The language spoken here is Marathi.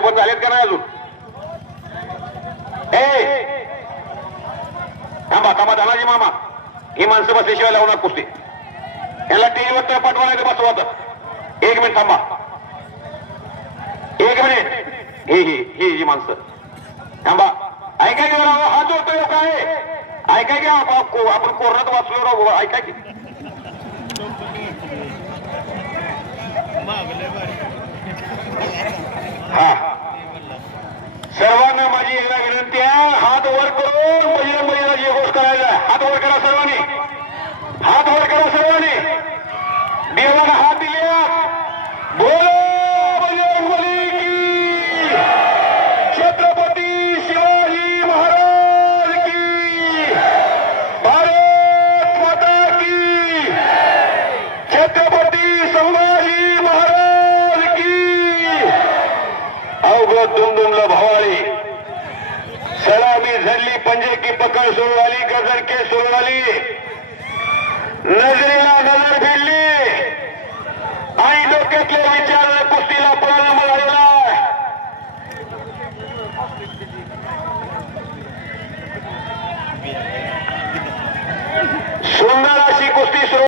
बैल पण झालेत का नाही अजून? थांबा थांबा धनाजी मामा, ही माणसं बसल्याशिवाय लावणार कुस्ती. याला टीव्हीवर तर पाठवा नाही तर बसवा तर. एक मिनिट थांबा, एक मिनिट. ही माणसं थांबा. ऐका की हा जोडतोय काय? ऐका की आपण कोरोनात वाचलो राहू. ऐका की हा, सर्वांना माझी एकदा विनंती आहे, हात वर करून बजरंग बलीला जी गोष्ट करायला. हात वर करा सर्वांनी, हात वर करा सर्वांनी. देवाला हात दिले. बोलो बजरंग बली की, छत्रपती शिवाजी महाराज की, भारत माता की, छत्रपती संभाजी महाराज की. अवघड दुमदुमलं भवाळी. सलामी झडली, पंजे की पकड सुरू झाली, गजर के सुरू झाली. नजरेला नजर भिडली आणि डोक्यातले विचार कुस्तीला प्रारंभ झालेला. सुंदर अशी कुस्ती सुरू